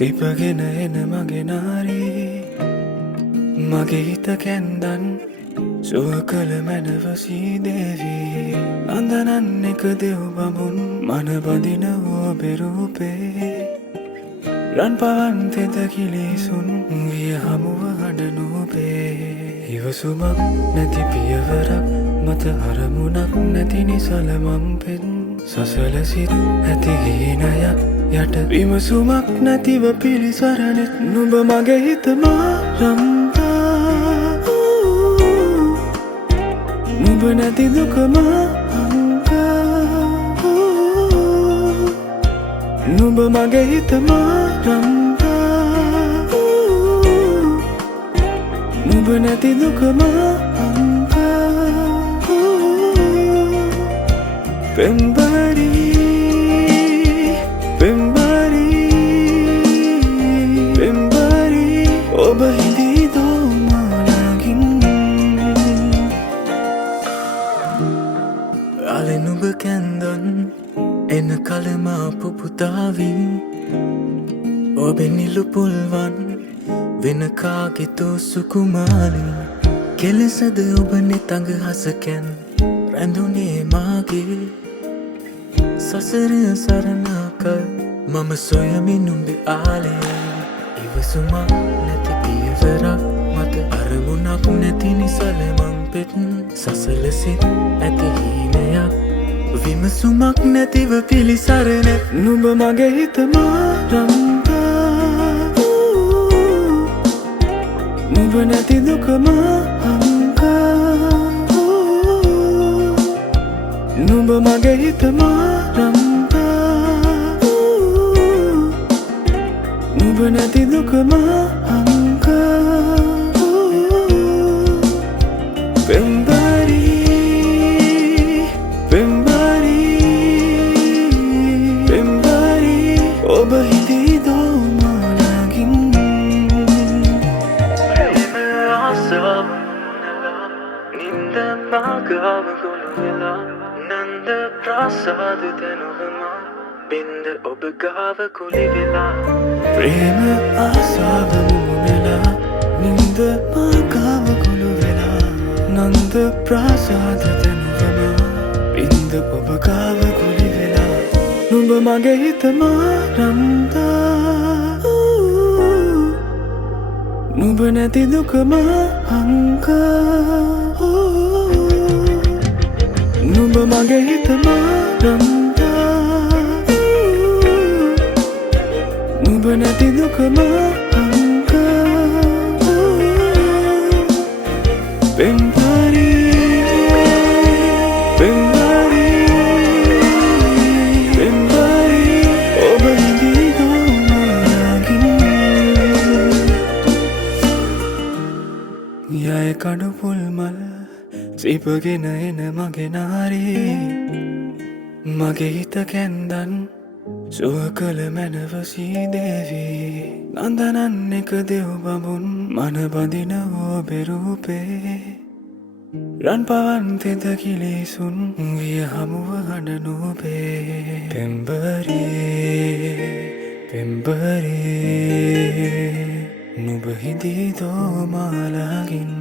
සිපගෙන එන මගේ නාරී මගේ හිත කැන්දන් සුව කළ මැනව සීදේවී අඳනන් එක දෙව් බඹුන් මනබඳින ඔබේ රූපේ රන් පවන් තෙත කිලිසුන් විය හමුව හඬනූපේ ඉවසුමක් නැති පියවරක් මත අරමුණක් නැති නිසලමං පෙන් සසලසිත් ඇති හීනයක් යට විමසුමක් නැතිව පිළිසරණෙත් නුඹ මගේ හිත මාරම්දා නුඹ නැති දුක මාංකා නුඹ මගේ හිත මාරම්දා නුඹ නැති දුක මාංකා පෙම්බරී ඔබ හිඳී දෝමාලගින් අලෙ නුඹ කැන්දන් එන කලමා පුපුතාවින් ඔබෙ නිලු පුල්වන් වෙන කාගෙතු සුකුමාලින් කෙලෙසද ඔබ නෙතඟ හසකැන් රැඳුනේ මාගේ සසරය සරණාකල් මම සොයමින් නුඹේ ආලය ඉවසුමක් නැති පියවරක් මත අරමුණක් නැති නිසලමං පෙත් සසලසිත් ඇති හීනයක් විමසුමක් නැතිව පිළිසරණෙත් නුඹ මගේ හිත මාරම්දා නුඹ නැති දුක මාංකා නුඹ මගේ හිත මාරම්දා නුඹ නැති දුක මාංකා පෙම්බරී ඔබ හිඳී දෝමාලගින් එම ආසාව නින්ද මාගාව ගොළු වෙලා නන්ද ප්‍රාසාද දැනුවමා බින්ද ඔබ ගාව කුලි වෙලා ප්‍රේම ආසාව මුමුණලා නින්ද මාගාව ගොළු වෙලා නන්ද ප්‍රාසාද දැනුවමා බින්ද ඔබ ගාව කුලි වෙලා නුඹ මගේ හිත මාරම්දා නුඹ නැති දුක මාංකා නුඹ මගේ හිත මාරම්දා නුඹ නැති දුක මාංකා පෙම්බරී ඔබ හිඳී දෝමාලගින් යය කඩු පුල්මල් සිපගෙන එන මගේ නාරී මගේ හිත කැන්දන් සුව කළ මැනව සීදේවී නඳනන් එක දෙව් බඹුන් මනබඳින ඔබේ රූපේ රන් පවන් තෙත කිලිසුන් විය හමුව හඬනූපේ පෙම්බරී නුඹ හිඳී දෝමාලගින්